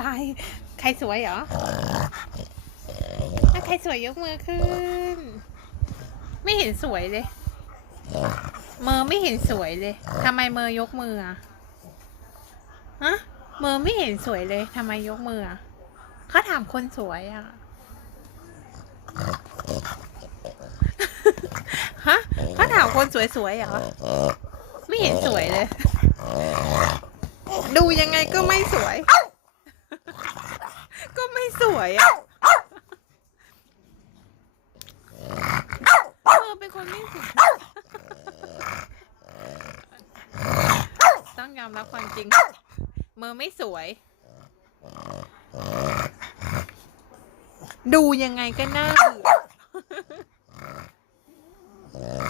อะไร ใครสวยเหรอถ้าใครสวยยกมือขึ้น ไม่เห็นสวยเลยเมอไม่เห็นสวยเลยทำไมเมอยกมืออะฮะเมอไม่เห็นสวยเลยทำไมยกมืออะเขาถามคนสวยอะฮะเขาถามคนสวยๆเหรอไม่เห็นสวยเลย ดูยังไงก็ไม่สวย สวยอะเออเป็นคนไม่สวยต้องยอมรับความจริงเมอไม่สวย ดูยังไงก็น่าเบื่อ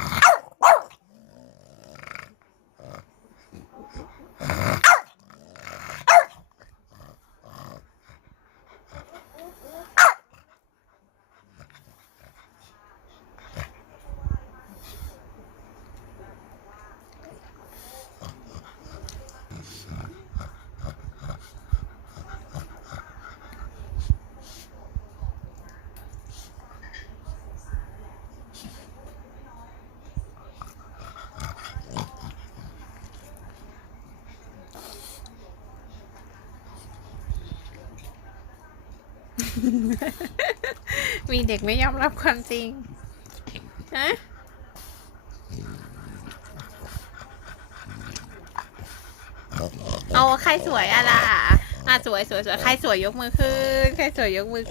มีเด็กไม่ยอมรับความจริง ฮะ เอาใครสวยอะล่ะอะสวยสวยสวยใครสวยยกมือขึ้น ใครสวยยกมือขึ้น